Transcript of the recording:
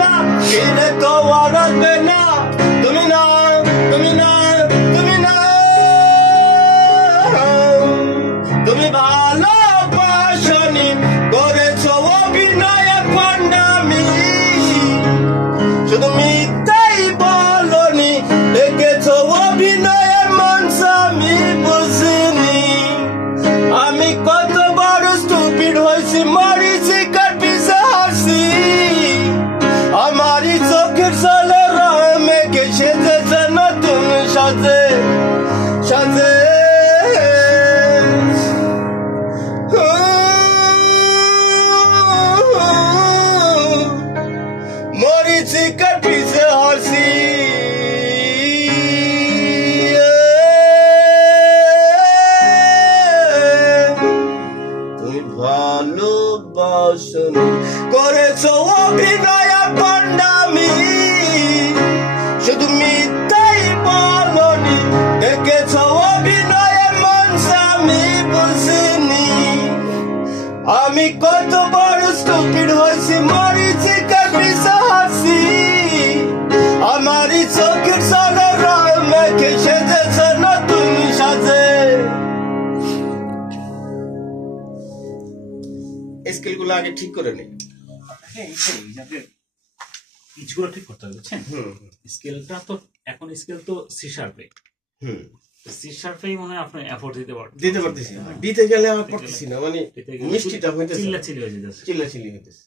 না ফিরে তো আর আসবে না, তুমি না, তুমি না, তুমি না, তুমি ভালোবাসনি, করেছো অভিনয় পান্ডামি, শুধু মিথ্যাই বলনি, দেখেছো অভিনয়ের মঞ্চ আমি বুঝিনি। আমি কত বড় স্টুপিড হয়েছি, মরিছি কার পিছে হাসি, আমারই চোখের সালে রং মেঘে সেজেছে নতুন সাজে সাজে। মরিছি কার পিছে হাসি, তুমি ভালোবাসনি, করেছো অভিনয় পান্ডামি, শুধু মিথ্যাই বলনি, দেখেছো অভিনয়ের মঞ্চ আমি বুঝিনি। আমি কত বড় স্টুপিড হয়েছি, মরিছি কার পিছে হাসি, আমারই চোখের সালে রং মেঘে সেজেছে নতুন সাজে। স্কিলগুলো আগে ঠিক করে নেই। পিচগুলো ঠিক করতে হবে, বুঝছেন? স্কেলটা তো এখন স্কেল তো সি শার্পে, সি শার্পেই মনে হয় আপনি এফোর্ট দিতে পারতেছি, দিতে গেলে আমার পারতেছি না, মানে মিষ্টিটা হইতেছে, চিল্লাচিল্লি হয়ে যেতেছে। চিল্লাচিল্লি হইতেছে।